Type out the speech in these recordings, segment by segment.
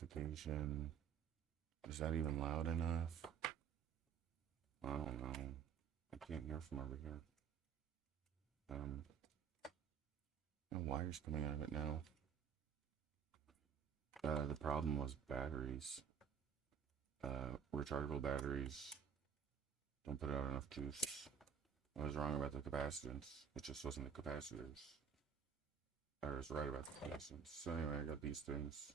amplification. Is that even loud enough? I don't know. I can't hear from over here. No wires coming out of it now. The problem was batteries. Rechargeable batteries don't put out enough juice. I was wrong about the capacitance. It just wasn't the capacitors. I was right about the capacitance. So anyway, I got these things.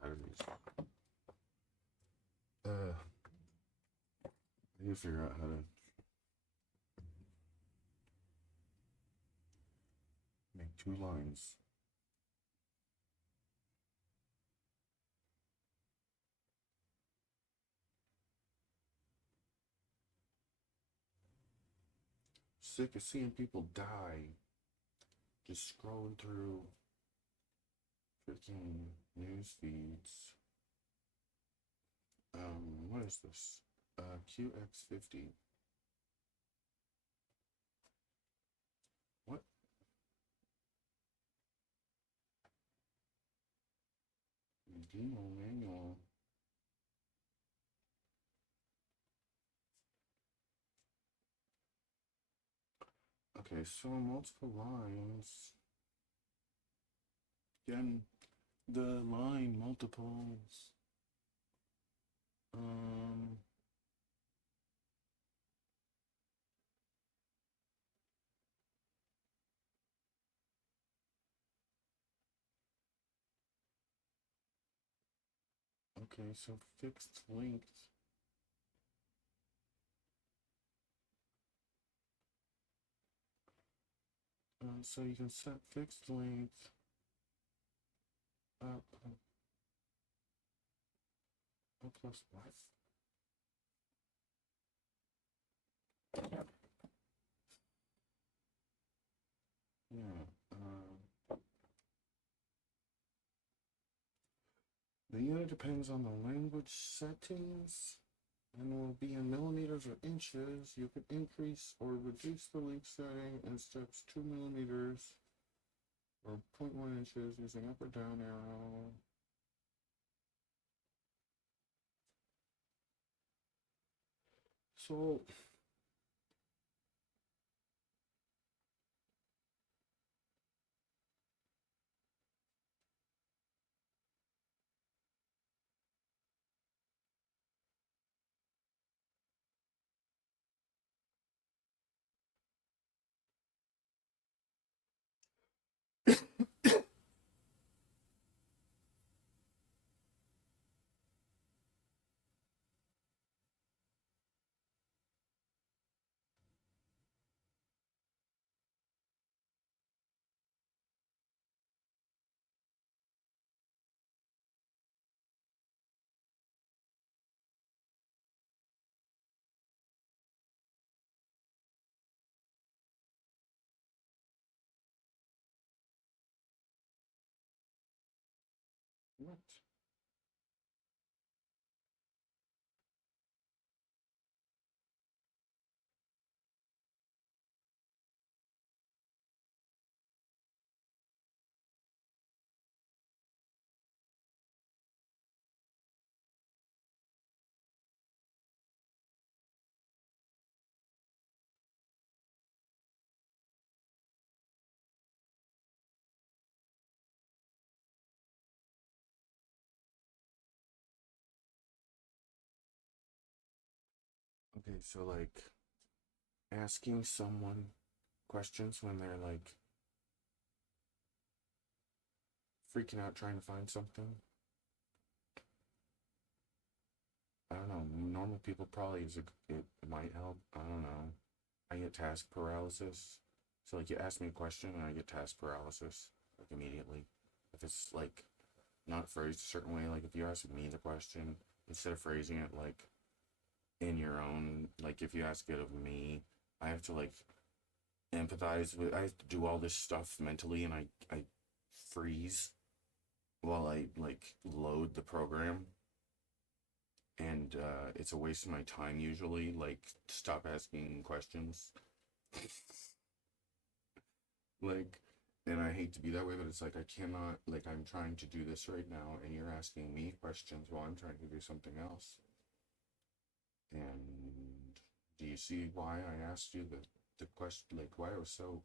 Batteries. I need to figure out how to make two lines. Sick of seeing people die. Just scrolling through freaking news feeds. What is this? QX50. What? Demo manual. Okay, so multiple lines. Again, the line multiples. Okay, so fixed length. So you can set fixed length up plus what? Yeah. The unit depends on the language settings and will be in millimeters or inches. You can increase or reduce the length setting in steps 2 millimeters or 0.1 inches using up or down arrow. So what? Okay, so like asking someone questions when they're like freaking out trying to find something. I don't know. Normal people probably it might help. I don't know. I get task paralysis. So like you ask me a question and I get task paralysis like immediately. If it's like not phrased a certain way, like if you ask me the question instead of phrasing it like in your own, like if you ask it of me, I have to like empathize with. I have to do all this stuff mentally, and I freeze while I like load the program, and it's a waste of my time usually. Like stop asking questions. Like And I hate to be that way, but it's like I cannot, like, I'm trying to do this right now, and you're asking me questions while I'm trying to do something else. And do you see why I asked you the question, like, why I was so,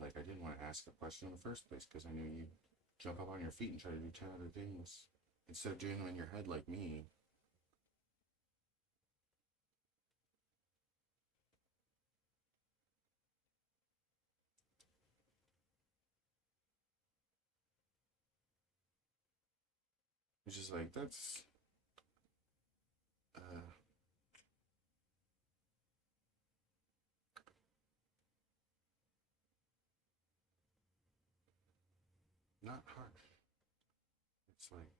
like, I didn't want to ask a question in the first place, because I knew you'd jump up on your feet and try to do 10 other things instead of doing them in your head like me. It's just like, that's, uh, not harsh. It's like,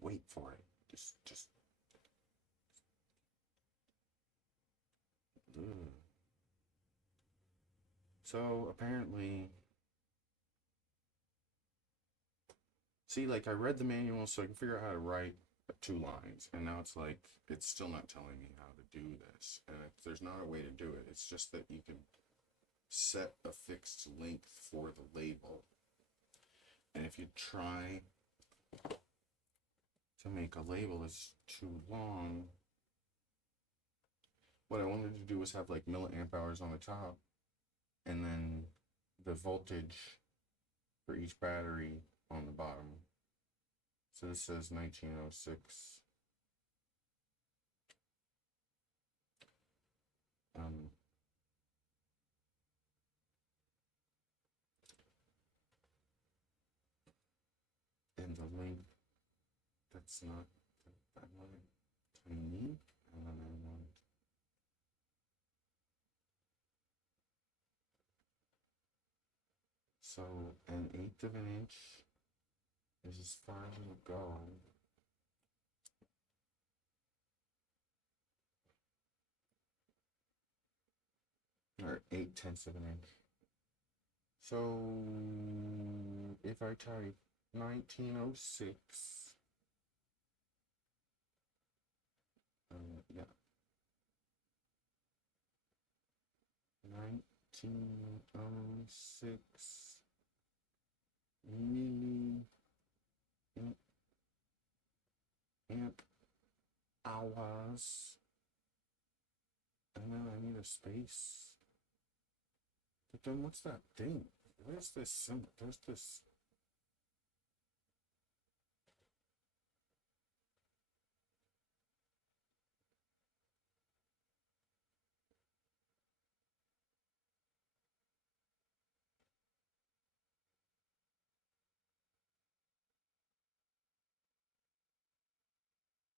wait for it. Just, ugh. So apparently, see, like I read the manual so I can figure out how to write 2 lines, and now it's like it's still not telling me how to do this, and there's not a way to do it. It's just that you can set a fixed length for the label, and if you try to make a label that's too long, what I wanted to do was have like milliamp hours on the top, and then the voltage for each battery on the bottom. So this says 1906. Um, and the length, that's not, I want it tiny, and then I want, so an eighth of an inch is as far as it'll go. Or 8/10 of an inch. So if I type 1906, yeah, 1906 milli amp hours, and then I need a space. But then what's that thing? Where's this symbol? There's this.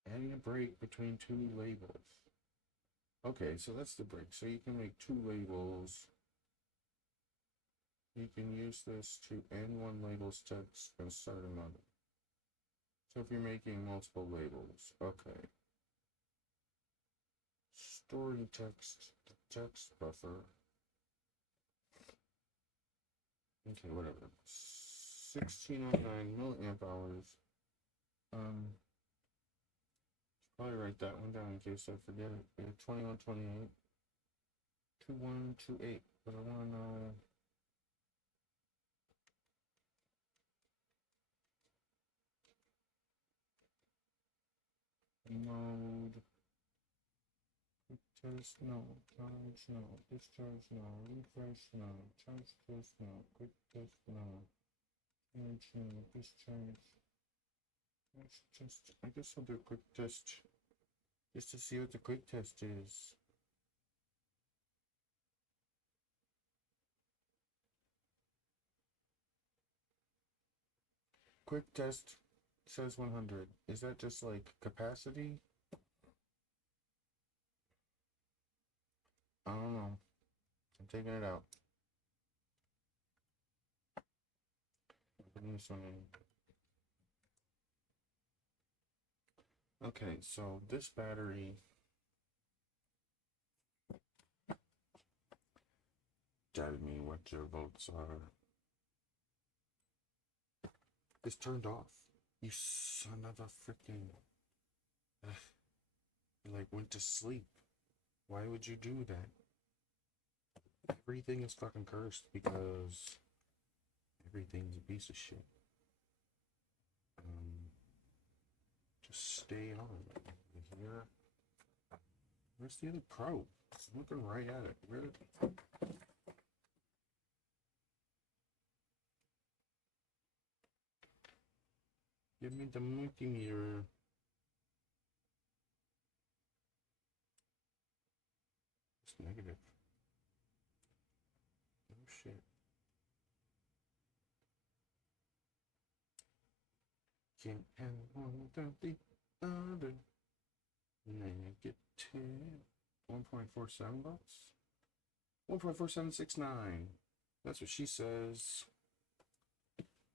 Adding a break between 2 labels. Okay, so that's the break. So you can make 2 labels. You can use this to end one label's text and start another. So if you're making multiple labels, okay. Storing text, text buffer. Okay, whatever. 1609 milliamp hours. Probably write that one down in case I forget it. 2128. 2128. But I want to know. Mode. Quick test, no. Charge, no. Discharge, no. Refresh, no. Charge test, no. Quick test, no. Charge, no. Discharge. Just, I guess I'll do a quick test just to see what the quick test is. Quick test says 100. Is that just like capacity? I don't know. I'm taking it out. I'm putting this one in. Okay, so this battery tell me what your votes are. It's turned off. You son of a freaking. You like went to sleep. Why would you do that? Everything is fucking cursed because everything's a piece of shit. Just stay on. Here. Where's the other probe? I'm looking right at it. Where? Give me the multimeter. It's negative. Oh shit. Can't have one without the other. Negative 1.47 volts. 1.4769. That's what she says.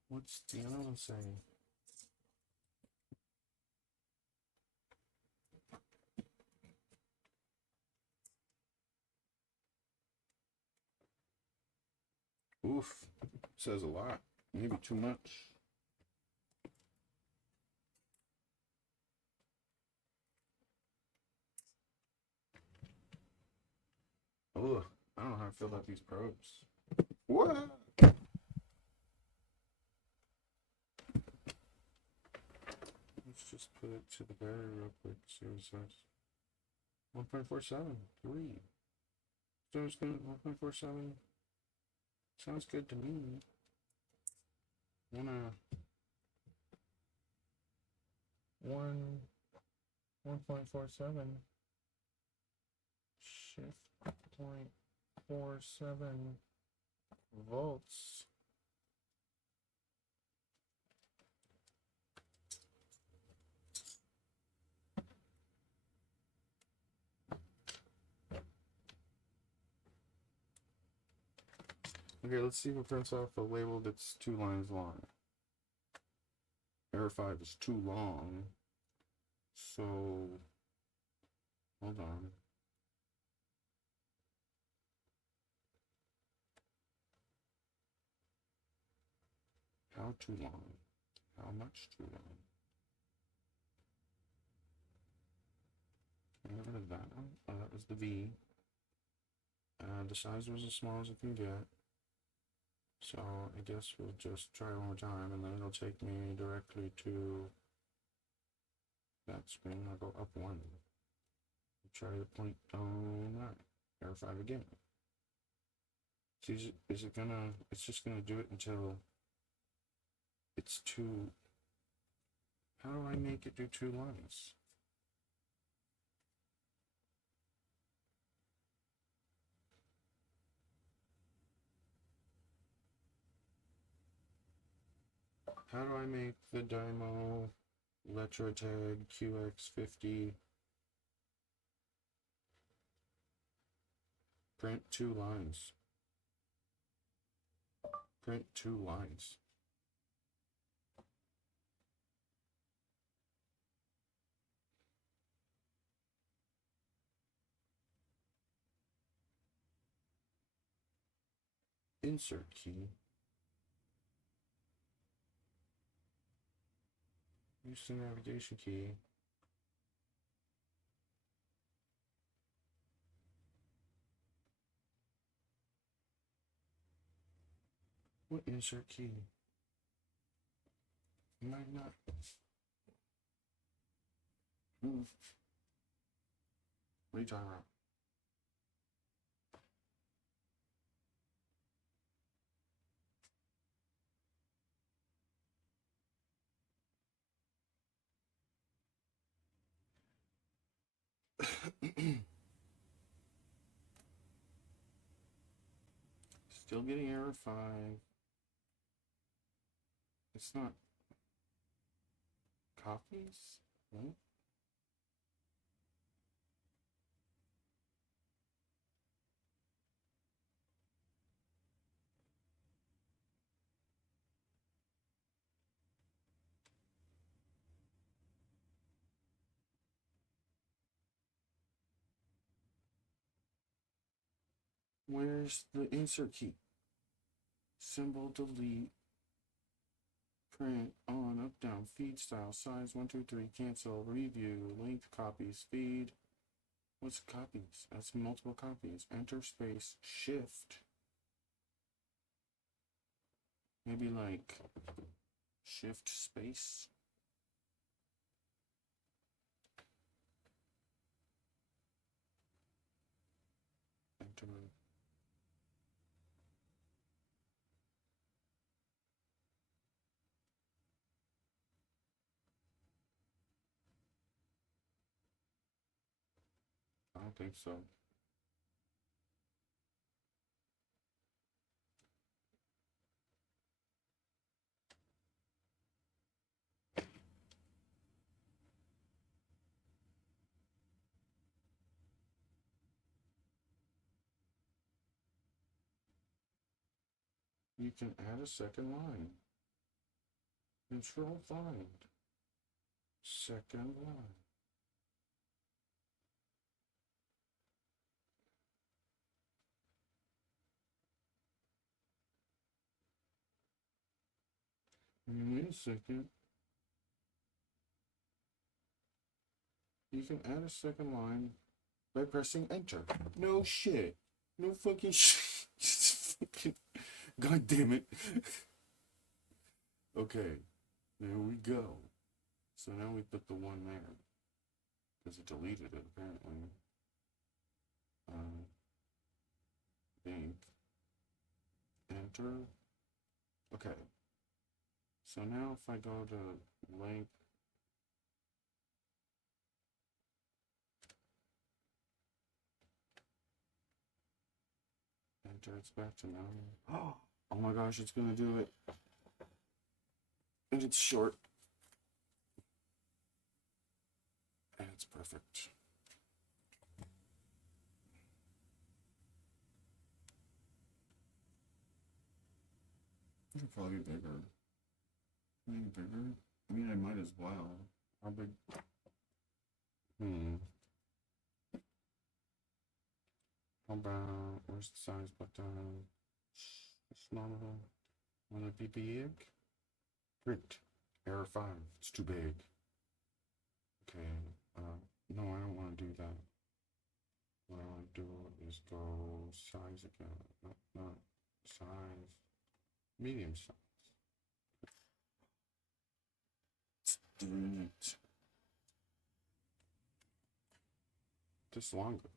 What's the other one saying? Oof. Says a lot. Maybe too much. Oh, I don't know how I feel about these probes. What? Let's just put it to the battery real quick. See what it says. 1.47. 3. Sounds good. 1.47. Sounds good to me. 1.47 shift 0.47 volts. Okay, let's see if it prints off a label that's 2 lines long. Error 5 is too long. So, hold on. How too long? How much too long? Get rid of that one. Oh, that was the V. The size was as small as it can get. So I guess we'll just try one more time, and then it'll take me directly to that screen. I'll go up 1. Try to point on that. Error 5 again. See, is it gonna? It's just gonna do it until it's 2. How do I make it do 2 lines? How do I make the Dymo Electrotag QX50 print 2 lines? Print 2 lines. Insert key. Use the navigation key. What insert key? Might not. What are you talking about? Still getting error 5. It's not copies, right? Where's the insert key? Symbol, delete, print, on, up, down, feed style, size, 1, 2, 3, cancel, review, length, copy, speed. What's copies? That's multiple copies. Enter space, shift. Maybe like shift space. Enter. I don't think so. You can add a second line. Control find. Second line. Wait a second. You can add a second line by pressing enter. No shit. No fucking shit. God damn it. Okay. There we go. So now we put the one there. Because it deleted it, apparently. Think. Enter. Okay. So now if I go to link. Enter, it's back to now. Oh my gosh, it's gonna do it. And it's short. And it's perfect. It should probably be bigger. Maybe bigger? I mean, I might as well. How big? How about, where's the size button? It's normal. Want it be big? Print. Error 5. It's too big. Okay. No, I don't want to do that. What I want to do is go size again. No, size. Medium size. Just longer.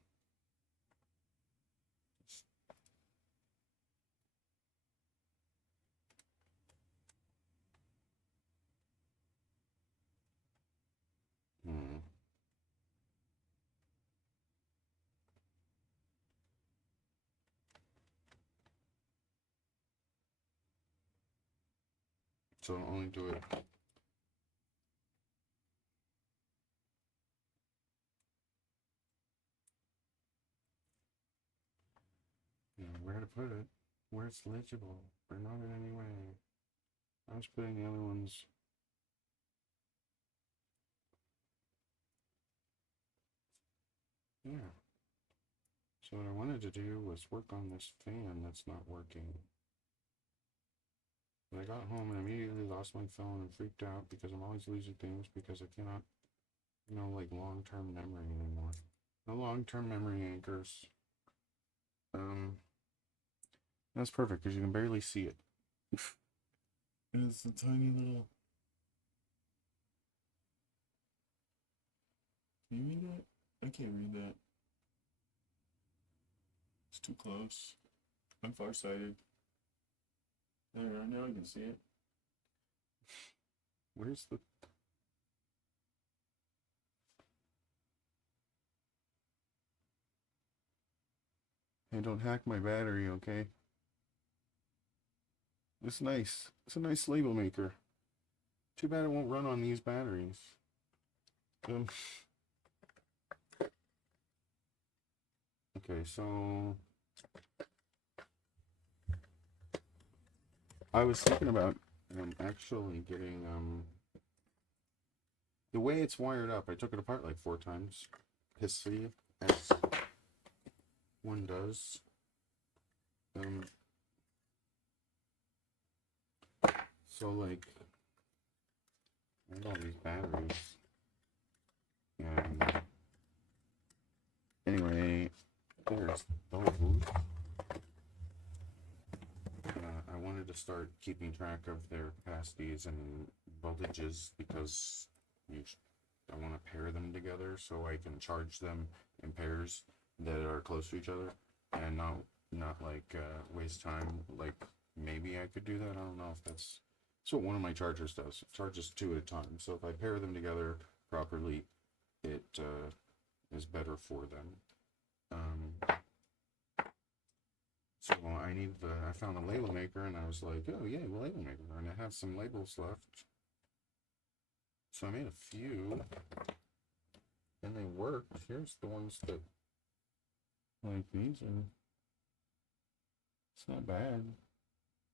So I'll only do it. Where to put it? Where it's legible, or not in any way. I was putting the other ones. Yeah. So what I wanted to do was work on this fan that's not working. But I got home and immediately lost my phone and freaked out because I'm always losing things because I cannot, like long-term memory anymore. No long-term memory anchors. That's perfect because you can barely see it. And it's a tiny little. Can you read that? I can't read that. It's too close. I'm farsighted. There, now I can see it. Where's the... Hey, don't hack my battery, okay? It's nice. It's a nice label maker. Too bad it won't run on these batteries. Okay, so... I was thinking about actually getting... the way it's wired up, I took it apart like 4 times. Hissy, as one does. So like, I have all these batteries, and there's those. I wanted to start keeping track of their capacities and voltages because I want to pair them together so I can charge them in pairs that are close to each other and not like waste time. Like maybe I could do that. I don't know if that's what one of my chargers does. It charges two at a time. So if I pair them together properly, it is better for them. So I found a label maker and I was like, oh yeah, label maker, and I have some labels left. So I made a few and they worked. Here's the ones that, like, these are, it's not bad.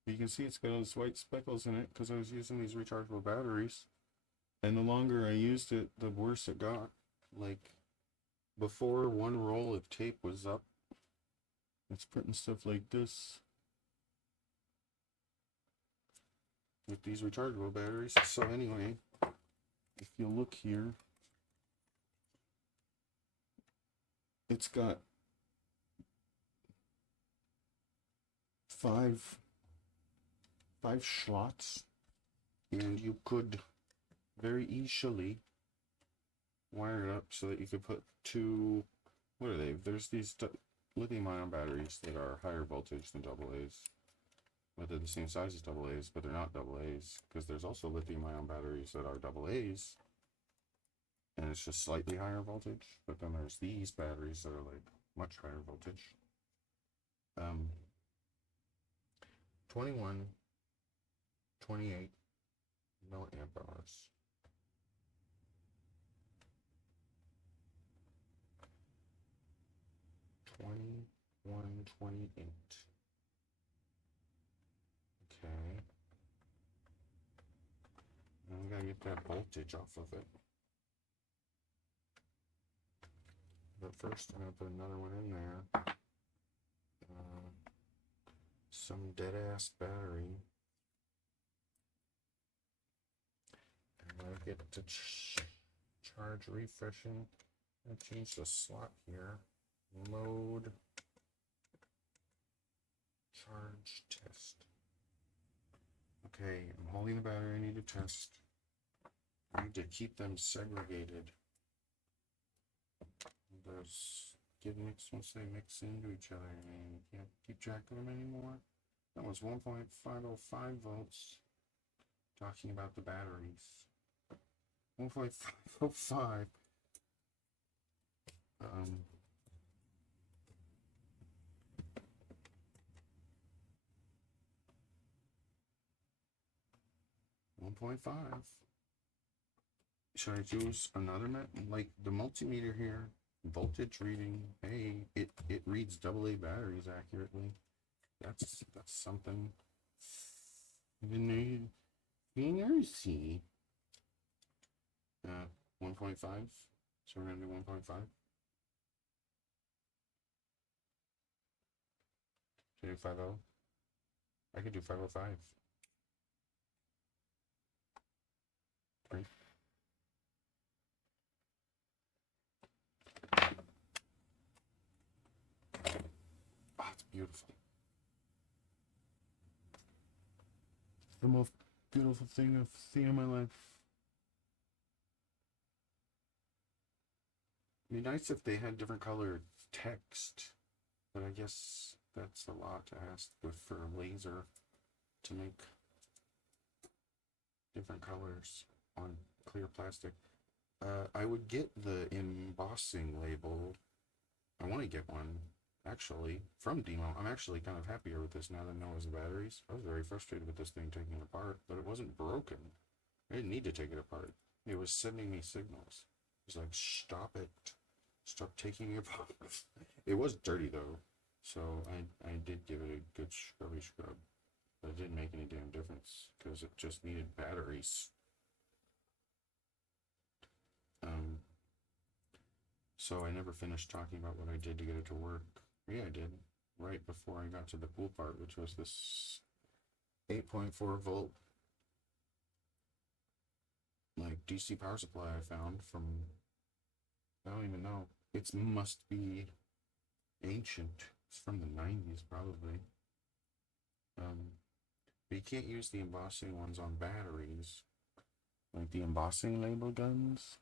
You can see it's got those white speckles in it because I was using these rechargeable batteries. And the longer I used it, the worse it got. Like, before one roll of tape was up, it's printing stuff like this with these rechargeable batteries. So anyway, if you look here, it's got five slots, and you could very easily wire it up so that you could put two, what are they? There's these lithium-ion batteries that are higher voltage than AA's. But they're the same size as AA's, but they're not AA's, because there's also lithium-ion batteries that are AA's, and it's just slightly higher voltage. But then there's these batteries that are like much higher voltage. 21, 28 milliamp hours. $21.28. Okay. Now we gotta get that voltage off of it. But first, I'm gonna put another one in there. Some dead ass battery. And I get to charge refreshing. I change the slot here. Mode charge test. Okay, I'm holding the battery. I need to test. I need to keep them segregated. Those get mixed once they mix into each other, and you can't keep track of them anymore. That was 1.505 volts. Talking about the batteries. 1.505. 1.5. Should I use another like the multimeter here? Voltage reading. Hey, it reads AA batteries accurately. That's something. See. 1.5. So we're gonna do 1.5. Should I do 5.0? I could do 5.05. Right. Oh, it's beautiful. The most beautiful thing I've seen in my life. It'd be nice if they had different colored text, but I guess that's a lot to ask for a laser to make different colors on clear plastic. I would get the embossing label. I want to get one, actually, from Demo. I'm actually kind of happier with this now that I know it's the batteries. I was very frustrated with this thing taking it apart, but it wasn't broken. I didn't need to take it apart. It was sending me signals. It was like, stop it. Stop taking it apart. It was dirty, though, so I did give it a good scrubby scrub. But it didn't make any damn difference, because it just needed batteries. So I never finished talking about what I did to get it to work. Yeah, I did. Right before I got to the cool part, which was this 8.4 volt like DC power supply I found from, I don't even know. It must be ancient. It's from the 90s, probably. But you can't use the embossing ones on batteries. Like the embossing label guns.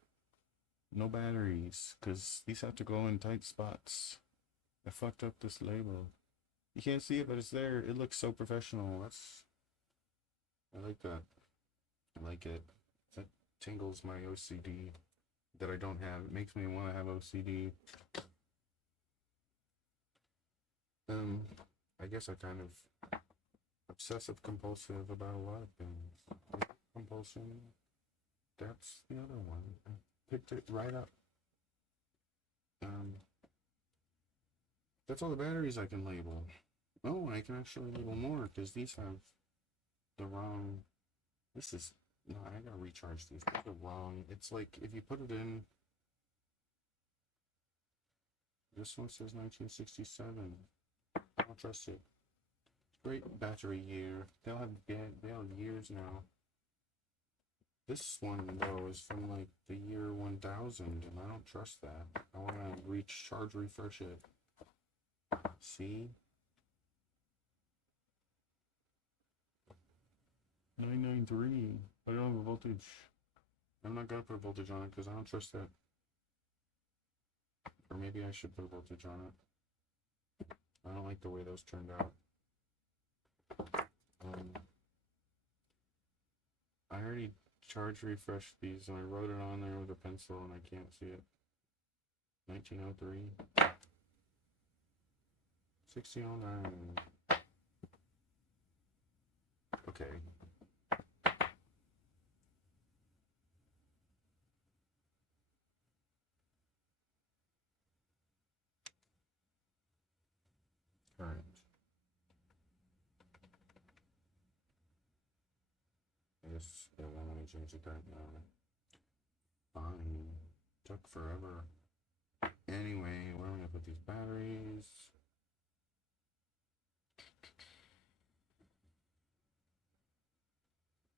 No batteries, because these have to go in tight spots. I fucked up this label. You can't see it, but it's there. It looks so professional. I like that. I like it. That tingles my OCD that I don't have. It makes me want to have OCD. I guess I kind of obsessive compulsive about a lot of things. Compulsion. That's the other one. I picked it right up. That's all the batteries I can label. Oh, I can actually label more because these have the wrong. This is no. I gotta recharge these. They're wrong. It's like if you put it in. This one says 1967. I don't trust it. Great battery year. They'll have years now. This one though is from like the year 1000, and I don't trust that. I want to recharge, refresh it. See? 993. I don't have a voltage. I'm not gonna put a voltage on it because I don't trust that. Or maybe I should put a voltage on it. I don't like the way those turned out. I already charge refreshed these and I wrote it on there with a pencil and I can't see it. 1903. 1609. Okay. Current. I guess it won't let me change the current now. Fine. Took forever. Anyway, where am I gonna put these batteries?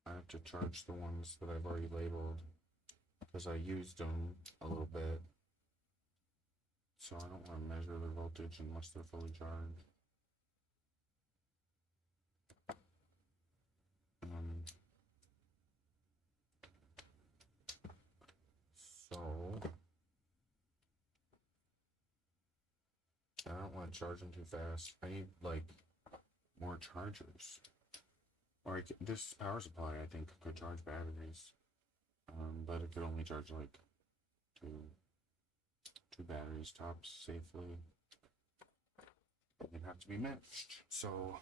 I have to charge the ones that I've already labeled because I used them a little bit. So I don't want to measure their voltage unless they're fully charged. So I don't want to charge them too fast. I need like more chargers. Or this power supply I think could charge batteries. But it could only charge like two batteries tops safely. They'd have to be matched. So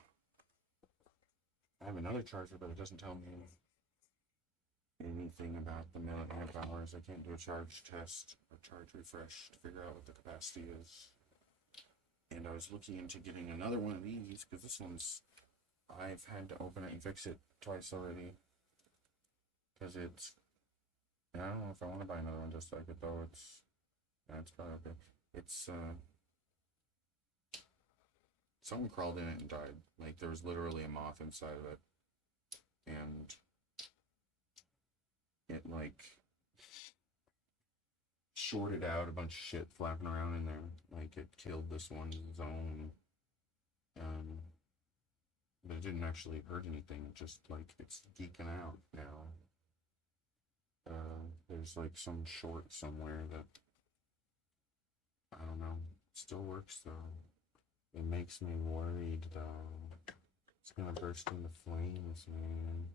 I have another charger, but it doesn't tell me anything about the milliamp hours. I can't do a charge test or charge refresh to figure out what the capacity is. And I was looking into getting another one of these because this one's, I've had to open it and fix it twice already. Because it's, and I don't know if I want to buy another one just like it though. It's probably okay. It's, something crawled in it and died. Like there was literally a moth inside of it. And it like shorted out a bunch of shit flapping around in there. Like it killed this one zone. But it didn't actually hurt anything. It just like it's geeking out now. There's like some short somewhere that I don't know. It still works though. It makes me worried though. It's gonna burst into flames, man.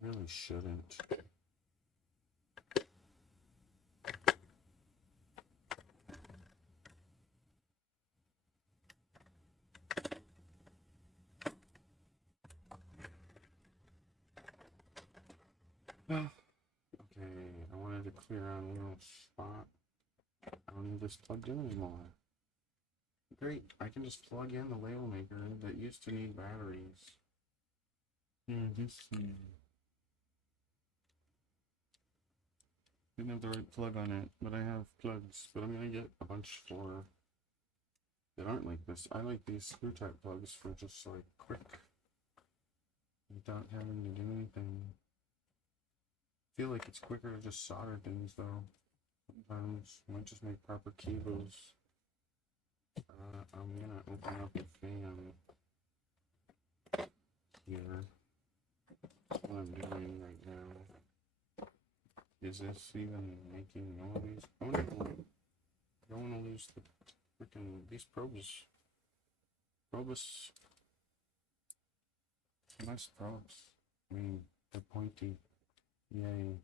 Really shouldn't. Well, okay, I wanted to clear out a little spot. I don't need this plugged in anymore. Great, I can just plug in the label maker that used to need batteries. Yeah, this didn't have the right plug on it, but I have plugs. But I'm gonna get a bunch for that aren't like this. I like these screw type plugs for just like quick, without having to do anything. feel like it's quicker to just solder things though. Sometimes I might just make proper cables. I'm gonna open up the fan here. That's what I'm doing right now. Is this even making noise? I don't want to lose the freaking these probes. Probes. Nice probes. I mean, they're pointy. Yay.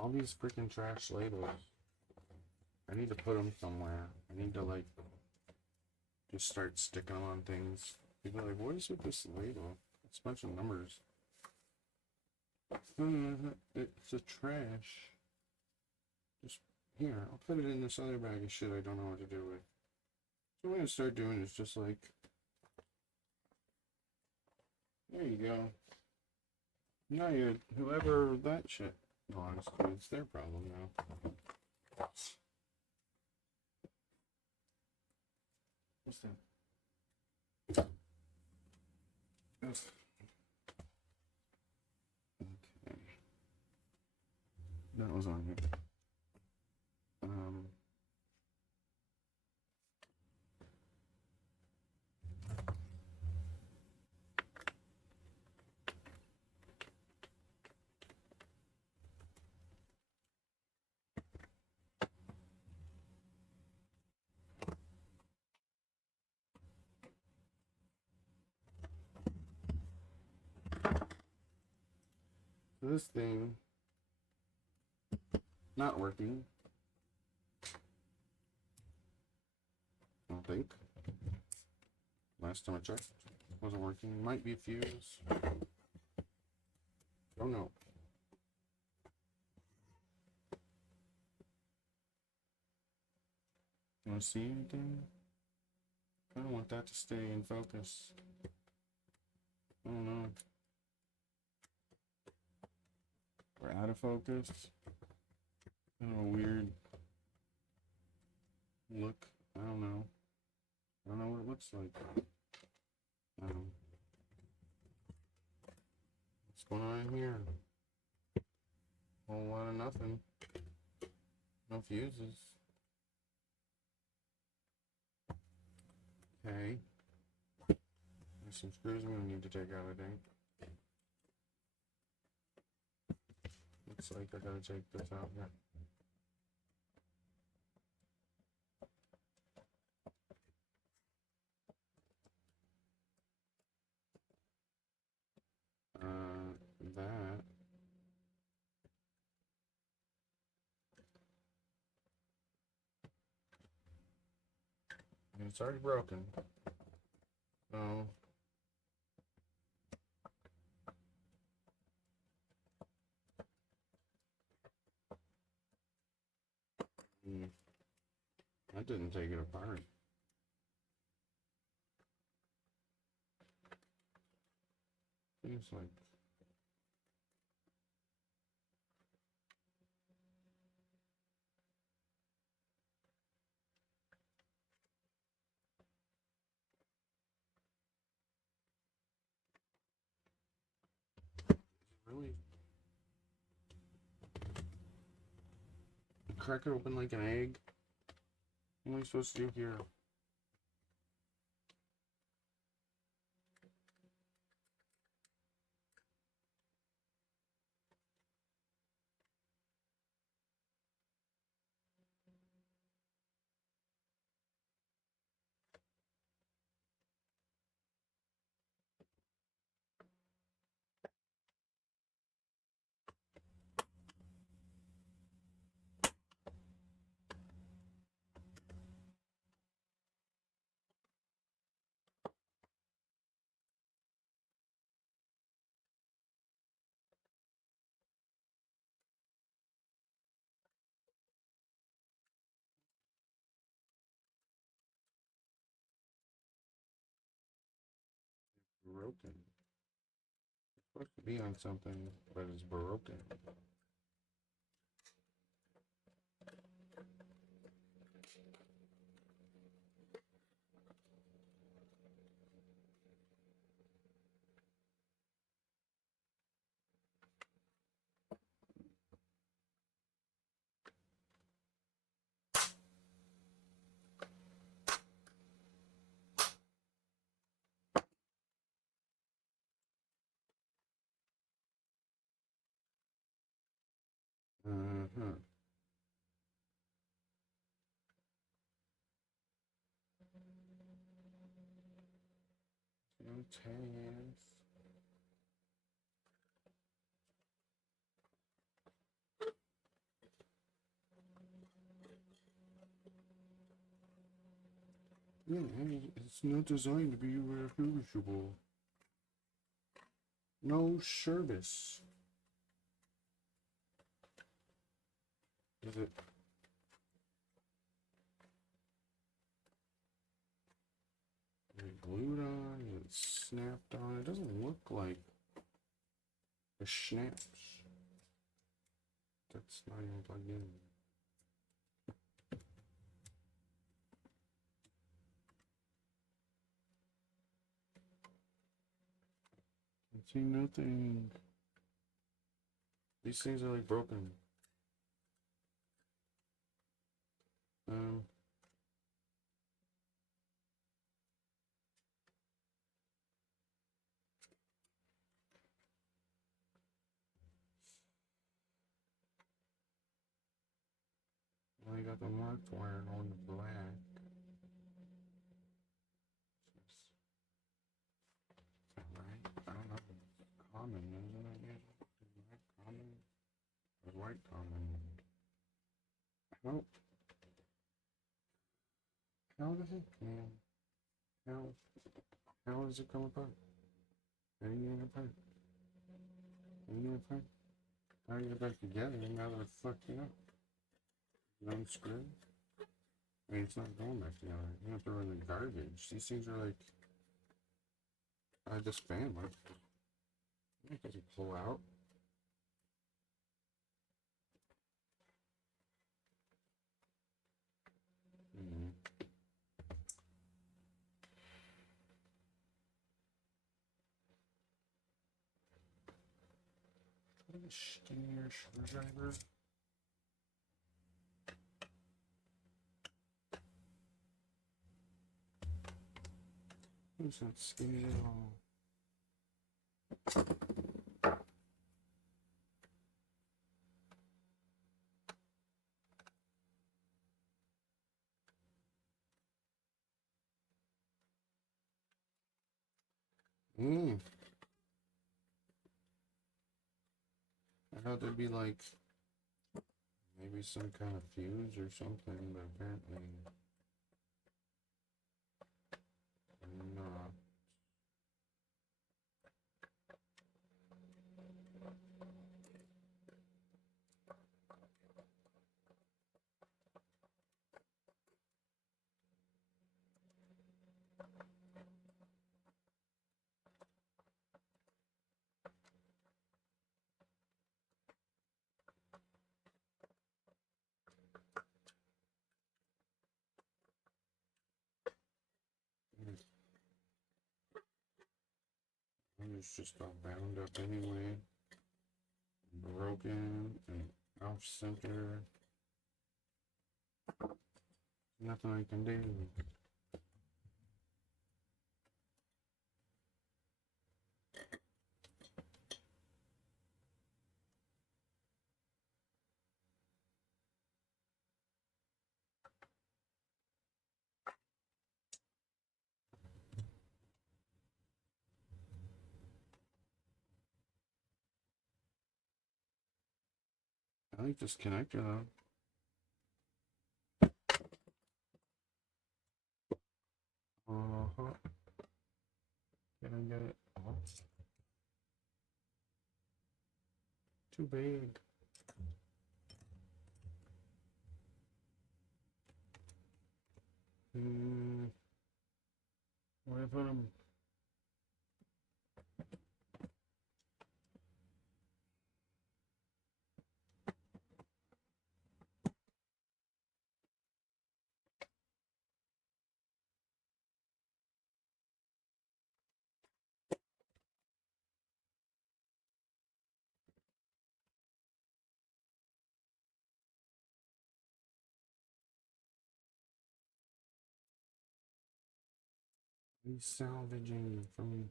All these freaking trash labels. I need to put them somewhere. I need to like just start sticking them on things. People are like, what is with this label? It's a bunch of numbers. It's a trash. Just here, I'll put it in this other bag of shit I don't know what to do with. So what I'm gonna start doing is just like, there you go. Now you, whoever that shit belongs to, it's their problem now. What's that? Yes. Okay. That was on here. This thing not working. I don't think. Last time I checked, wasn't working. Might be a fuse. Don't know. Want to see anything? I don't want that to stay in focus. I don't know. We're out of focus. Kind of a weird look. I don't know. I don't know what it looks like. What's going on here? Whole lot of nothing. No fuses. Okay. There's some screws I'm gonna need to take out, I think. Looks like I gotta take this out here. That. It's already broken. So. I didn't take it apart. Seems like really crack it open like an egg. What am I supposed to do here? broken. It's supposed to be on something, but it's broken. Mm-hmm. No tags. Yeah, it's not designed to be reusable. No service. Is it? Is it glued on? Is it snapped on? It doesn't look like a snaps. That's not even plugged in. I see nothing. These things are like broken. Um, I got the marked wire on the black. Right? I don't know. Common, isn't it? Black common or white common? How? How the heck, man? How? How does it come apart? How do you get it apart? How do you get it apart? How do you get it back together? Now they're fucking up. You unscrew? I mean, it's not going back together. You have to throw it in the garbage. These things are like. I just fan like. It doesn't pull out. Mm-hmm. A skinnier screwdriver. It's not skinny at all. I thought there'd be like maybe some kind of fuse or something, but apparently not. It's just all bound up anyway. Broken and off center. Nothing I can do. I like this connector though. Uh-huh. Can I get it off? Too big. What if I put them He's salvaging from.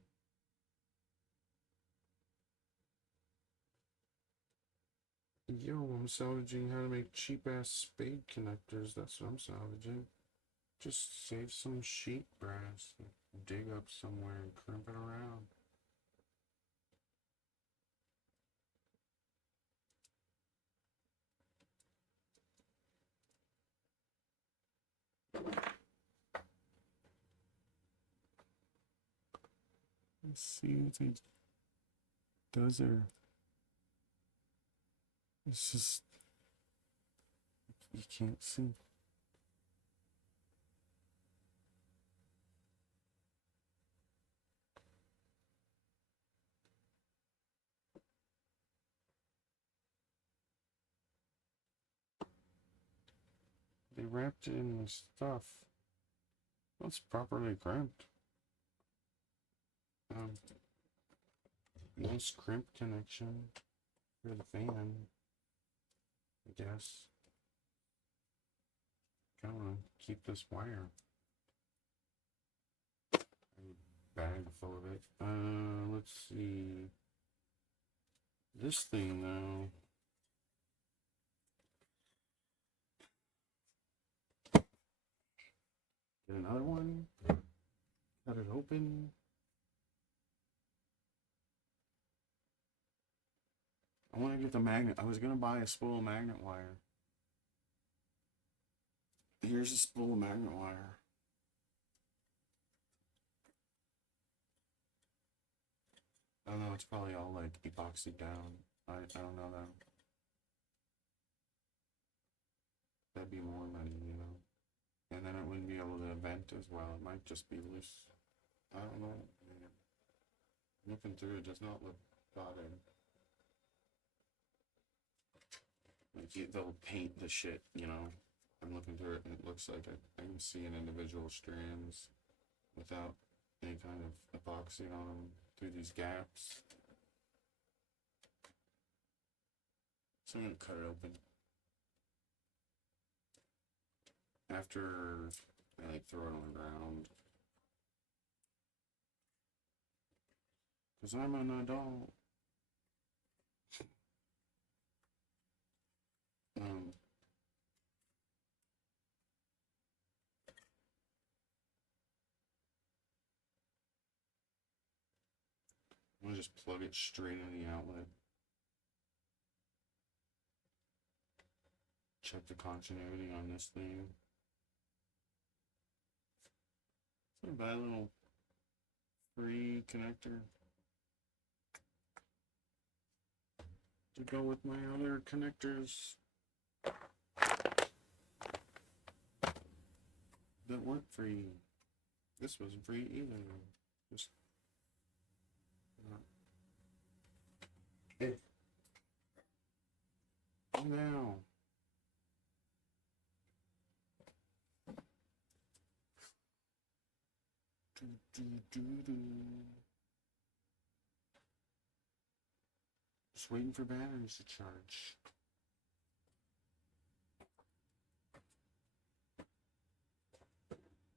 Yo, I'm salvaging how to make cheap ass spade connectors. That's what I'm salvaging. Just save some sheet brass, dig up somewhere and crimp it around. Let's see what he does there. It's just, you can't see. They wrapped it in the stuff. That's properly crimped. Nice crimp connection for the fan, I guess. Gonna keep this wire. A bag full of it. Let's see. This thing though. Get another one. Cut it open. I want to get the magnet. I was gonna buy a spool of magnet wire. Here's a spool of magnet wire. I don't know, it's probably all like epoxy down. I don't know that. That'd be more money, you know. And then it wouldn't be able to vent as well. It might just be loose. I don't know. Looking through it does not look bothered. Like they'll paint the shit, you know. I'm looking through it and it looks like I can see an individual strands without any kind of epoxy on them through these gaps. So I'm gonna cut it open. After I like throw it on the ground. Cause I'm an adult. I'm gonna just plug it straight in the outlet. Check the continuity on this thing. So buy a little free connector to go with my other connectors that weren't free. This wasn't free either. Just hey. Now. Just waiting for batteries to charge.